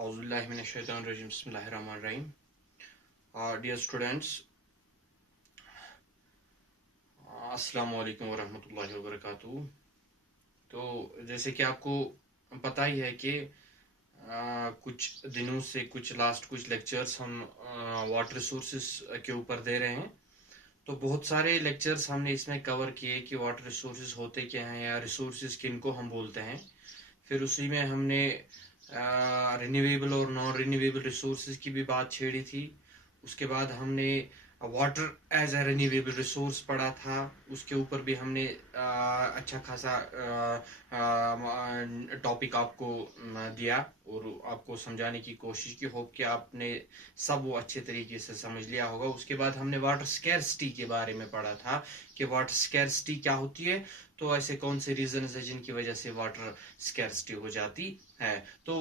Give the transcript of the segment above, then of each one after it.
Auzubillahiminash-shaytanir-rajim. Bismillahir-rahmanir-rahim. Dear students, अस्सलाम वालेकुम वरहमतुल्लाहि वबरकातुहू। तो जैसे कि आपको पता ही है कि कुछ दिनों से कुछ लेक्चर्स हम वाटर रिसोर्सेज के ऊपर दे रहे हैं। तो बहुत सारे लेक्चर्स हमने इसमें कवर किए कि वाटर रिसोर्सेज होते क्या हैं या रिसोर्सेज किनको हम बोलते हैं। फिर उसी में हमने रिन्यूएबल और नॉन रिन्यूएबल रिसोर्सेज की भी बात छेड़ी थी। उसके बाद हमने water as a renewable resource पढ़ा था, उसके ऊपर भी हमने अच्छा खासा टॉपिक आपको दिया और आपको समझाने की कोशिश की। होप कि आपने सब वो अच्छे तरीके से समझ लिया होगा। उसके बाद हमने वाटर स्कैर्सिटी के बारे में पढ़ा था कि वाटर स्कैर्सिटी क्या होती है, तो ऐसे कौन से रीजंस है जिनकी वजह से वाटर स्कैर्सिटी हो जाती है। तो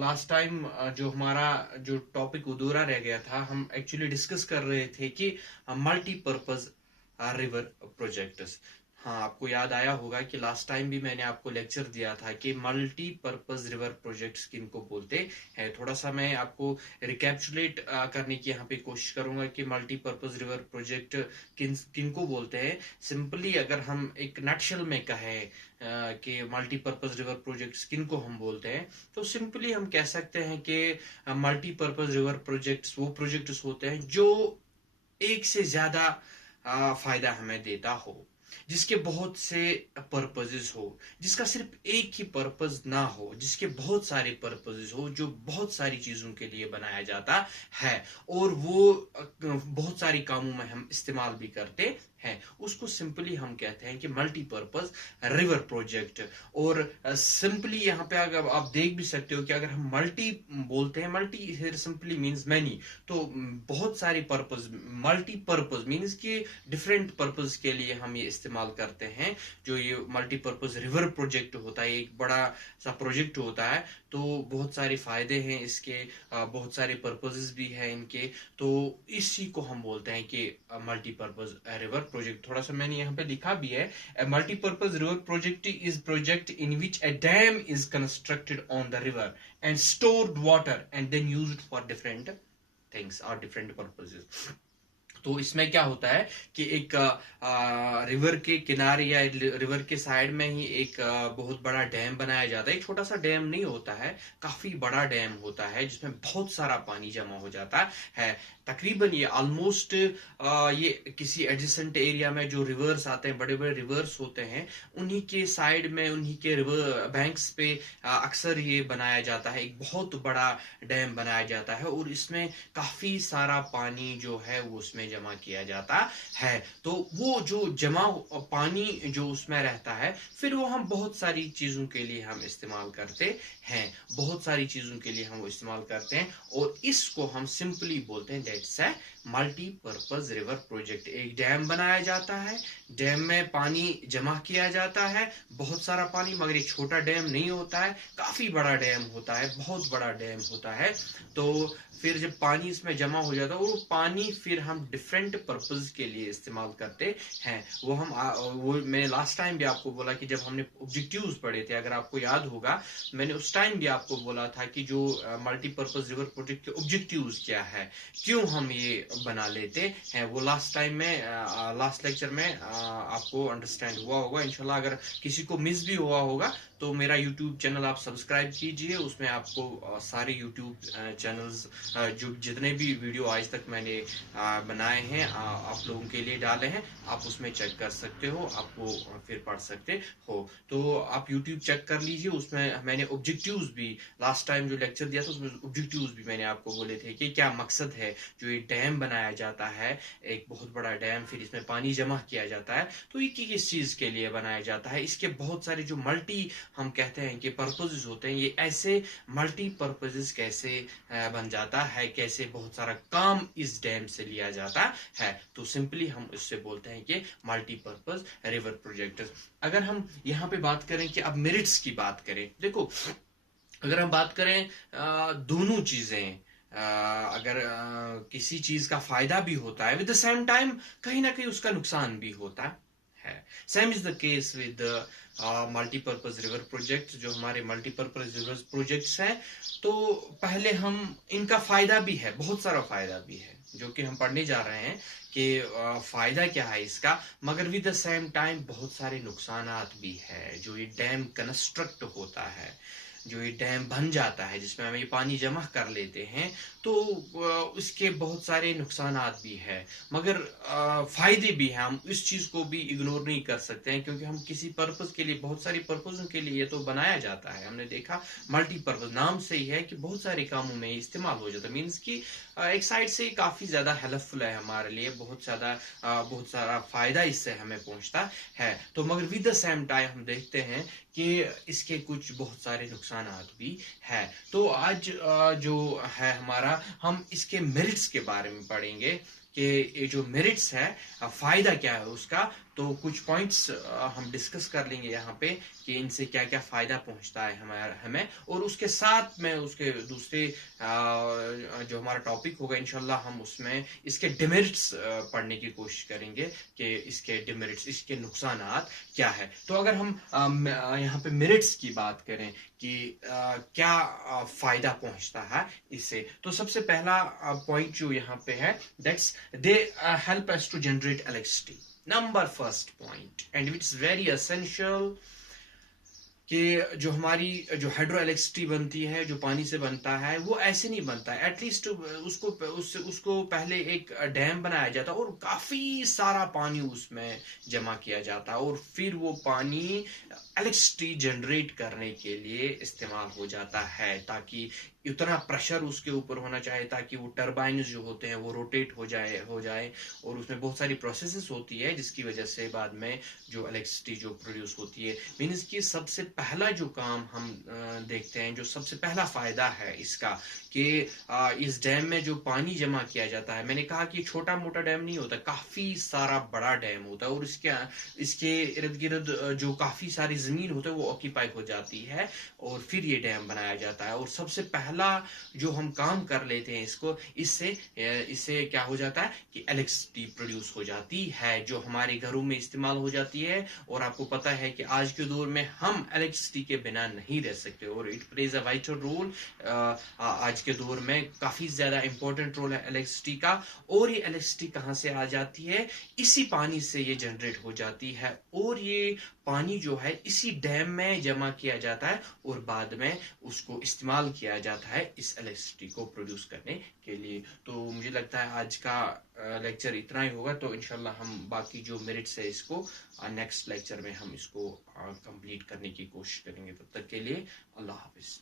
लास्ट टाइम जो हमारा जो टॉपिक अधूरा रह गया था, हम एक्चुअली डिस्कस कर रहे थे कि मल्टीपर्पज रिवर प्रोजेक्ट्स। हाँ, आपको याद आया होगा कि लास्ट टाइम भी मैंने आपको लेक्चर दिया था कि मल्टीपर्पज रिवर प्रोजेक्ट्स किनको बोलते हैं। थोड़ा सा मैं आपको रिकैप्चुलेट करने की यहाँ पे कोशिश करूंगा कि मल्टीपर्पज रिवर प्रोजेक्ट किनको बोलते हैं। सिंपली अगर हम एक नटशेल में कहें कि मल्टीपर्पज रिवर प्रोजेक्ट्स किनको हम बोलते हैं, तो सिंपली हम कह सकते हैं कि मल्टीपर्पज रिवर प्रोजेक्ट्स वो प्रोजेक्ट्स होते हैं जो एक से ज्यादा फायदा हमें देता हो, जिसके बहुत से पर्पजेस हो, जिसका सिर्फ एक ही पर्पज ना हो, जिसके बहुत सारे पर्पजेस हो, जो बहुत सारी चीजों के लिए बनाया जाता है और वो बहुत सारी कामों में हम इस्तेमाल भी करते हैं। उसको सिंपली हम कहते हैं कि मल्टीपर्पज रिवर प्रोजेक्ट। और सिंपली यहाँ पे अगर आप देख भी सकते हो कि अगर हम मल्टी बोलते हैं, multi here simply means many, तो बहुत सारे पर्पज, मल्टीपर्पज मींस कि डिफरेंट पर्पज के लिए हम ये इस्तेमाल करते हैं। जो ये मल्टीपर्पज रिवर प्रोजेक्ट होता है, एक बड़ा सा प्रोजेक्ट होता है, तो बहुत सारे फायदे हैं इसके, बहुत सारे पर्पजेस भी हैं इनके। तो इसी को हम बोलते हैं कि मल्टीपर्पज रिवर प्रोजेक्ट। थोड़ा सा मैंने यहाँ पे लिखा भी है, multipurpose river project is project in which a dam is constructed on the river and stored water and then used for different things or different purposes। तो इसमें क्या होता है कि एक रिवर के किनारे या रिवर के साइड में ही एक बहुत बड़ा डैम बनाया जाता है। एक छोटा सा डैम नहीं होता है, काफी बड़ा डैम होता है जिसमें बहुत सारा पानी जमा हो जाता है। तकरीबन ये ऑलमोस्ट ये किसी एडजेसेंट एरिया में जो रिवर्स आते हैं, बड़े बड़े रिवर्स होते हैं, उन्हीं के साइड में, उन्हीं के रिवर बैंक्स पे अक्सर ये बनाया जाता है। एक बहुत बड़ा डैम बनाया जाता है और इसमें काफी सारा पानी जो है वो उसमें जमा किया जाता है। तो वो जो जमा पानी जो उसमें रहता है, फिर वो हम बहुत सारी चीजों के लिए हम इस्तेमाल करते हैं, बहुत सारी चीजों के लिए हम वो इस्तेमाल करते हैं और इसको हम सिंपली बोलते हैं that's a multipurpose river project. एक डैम बनाया जाता है, डैम में पानी जमा किया जाता है, बहुत सारा पानी, मगर एक छोटा डैम नहीं होता है, काफी बड़ा डैम होता है, बहुत बड़ा डैम होता है। तो फिर जब पानी इसमें जमा हो जाता है, वो पानी फिर हम डिफरेंट पर्पज के लिए इस्तेमाल करते हैं। वो मैंने लास्ट टाइम भी आपको बोला कि जब हमने ऑब्जेक्टिव्स पढ़े थे, अगर आपको याद होगा, मैंने उस टाइम भी आपको बोला था कि जो मल्टीपर्पज रिवर प्रोजेक्ट के ऑब्जेक्टिव्स क्या है, क्यों हम ये बना लेते हैं, वो लास्ट टाइम में लास्ट लेक्चर में आपको अंडरस्टैंड हुआ होगा। इंशाल्लाह अगर किसी को मिस भी हुआ होगा तो मेरा यूट्यूब चैनल आप सब्सक्राइब कीजिए, उसमें आपको सारे यूट्यूब चैनल्स जो जितने भी वीडियो आज तक मैंने बनाए हैं आप लोगों के लिए डाले हैं, आप उसमें चेक कर सकते हो, आपको फिर पढ़ सकते हो। तो आप यूट्यूब चेक कर लीजिए, उसमें मैंने ऑब्जेक्टिव्स भी लास्ट टाइम जो लेक्चर दिया था उसमें ऑब्जेक्टिव्स भी मैंने आपको बोले थे कि क्या मकसद है जो ये डैम बनाया जाता है, एक बहुत बड़ा डैम, फिर इसमें पानी जमा किया जाता है, तो ये किस चीज के लिए बनाया जाता है। इसके बहुत सारे जो मल्टी हम कहते हैं कि पर्पजेस होते हैं, ये ऐसे मल्टी पर्पजेस कैसे बन जाता है, कैसे बहुत सारा काम इस डैम से लिया जाता है, तो सिंपली हम इससे बोलते हैं कि मल्टीपर्पज रिवर प्रोजेक्ट। अगर हम यहाँ पे बात करें कि अब मेरिट्स की बात करें, देखो अगर हम बात करें दोनों चीजें, अगर किसी चीज का फायदा भी होता है, विद द सेम टाइम कहीं ना कहीं उसका नुकसान भी होता ہے. Same is the case with multi purpose river project. جو ہمارے ملٹی پرپز ریور پروجیکٹس ہیں تو پہلے ہم ان کا فائدہ بھی ہے, بہت سارا فائدہ بھی ہے جو کہ ہم پڑھنے جا رہے ہیں کہ فائدہ کیا ہے اس کا, مگر ود دا سیم ٹائم بہت سارے نقصانات بھی ہے. جو یہ ڈیم کنسٹرکٹ ہوتا ہے, جو یہ ڈیم بن جاتا ہے جس میں ہم یہ پانی جمع کر لیتے ہیں, تو اس کے بہت سارے نقصانات بھی ہیں مگر فائدے بھی ہیں. ہم اس چیز کو بھی اگنور نہیں کر سکتے ہیں کیونکہ ہم کسی پرپز کے لیے, بہت ساری پرپزوں کے لیے یہ تو بنایا جاتا ہے. ہم نے دیکھا ملٹی پرپز نام سے ہی ہے کہ بہت سارے کاموں میں استعمال ہو جاتا ہے. مینس کہ ایک سائڈ سے کافی زیادہ ہیلپ فل ہے ہمارے لیے, بہت سارا فائدہ اس سے ہمیں پہنچتا ہے. تو مگر ود دا سیم ٹائم ہم دیکھتے ہیں کہ اس کے کچھ بہت سارے نقصانات بھی ہے. تو آج جو ہے ہمارا, ہم اس کے میرٹس کے بارے میں پڑھیں گے کہ یہ جو میرٹس ہے, فائدہ کیا ہے اس کا. تو کچھ پوائنٹس ہم ڈسکس کر لیں گے یہاں پہ کہ ان سے کیا کیا فائدہ پہنچتا ہے ہمیں, اور اس کے ساتھ میں اس کے دوسرے جو ہمارا ٹاپک ہوگا انشاءاللہ ہم اس میں اس کے ڈیمیرٹس پڑھنے کی کوشش کریں گے کہ اس کے ڈیمیرٹس, اس کے نقصانات کیا ہے. تو اگر ہم یہاں پہ میرٹس کی بات کریں کہ کیا فائدہ پہنچتا ہے اس سے, تو سب سے پہلا پوائنٹ جو یہاں پہ ہے, that's they help us to generate electricity. Number first point and it's very essential کہ جو ہماری جو ہائیڈرو الیکٹریسٹی بنتی ہے, جو پانی سے بنتا ہے, وہ ایسے نہیں بنتا ہے. ایٹ لیسٹ اس کو پہلے ایک ڈیم بنایا جاتا ہے اور کافی سارا پانی اس میں جمع کیا جاتا ہے, اور پھر وہ پانی الیکٹریسٹی جنریٹ کرنے کے لیے استعمال ہو جاتا ہے, تاکہ اتنا پریشر اس کے اوپر ہونا چاہیے تاکہ وہ ٹربائنز جو ہوتے ہیں وہ روٹیٹ ہو جائے, اور اس میں بہت ساری پروسیسز ہوتی ہے جس کی وجہ سے بعد میں جو الیکٹریسٹی جو پروڈیوس ہوتی ہے. مینس کہ سب سے پہلا جو کام ہم دیکھتے ہیں, جو سب سے پہلا فائدہ ہے اس کا, کہ اس ڈیم میں جو پانی جمع کیا جاتا ہے, میں نے کہا کہ چھوٹا موٹا ڈیم نہیں ہوتا, کافی سارا بڑا ڈیم ہوتا ہے, اور اس کے ارد گرد جو کافی ساری زمین ہوتا ہے وہ آکیپائی ہو جاتی ہے, اور پھر یہ ڈیم بنایا جاتا ہے. اور سب سے پہلا جو ہم کام کر لیتے ہیں اس سے کیا ہو جاتا ہے کہ الیکٹریسٹی پروڈیوس ہو جاتی ہے, جو ہمارے گھروں میں استعمال ہو جاتی ہے. اور آپ کو پتا ہے کہ آج کے دور میں ہم الیکٹریسٹی کے بنا نہیں رہ سکتے, اور it plays a vital role. آج کے دور میں کافی زیادہ امپورٹنٹ رول ہے الیکٹریسٹی کا. اور یہ الیکٹریسٹی کہاں سے آ جاتی ہے, اسی پانی سے یہ جنریٹ ہو جاتی ہے, اور یہ پانی جو ہے اسی ڈیم میں جمع کیا جاتا ہے, اور بعد میں اس کو استعمال کیا جاتا ہے اس الیکٹریسٹی کو پروڈیوس کرنے کے لیے. تو مجھے لگتا ہے آج کا لیکچر اتنا ہی ہوگا, تو انشاءاللہ ہم باقی جو میرٹس ہے اس کو نیکسٹ لیکچر میں ہم اس کو کمپلیٹ کرنے کی کوشش کریں گے. تب تک کے لیے اللہ حافظ.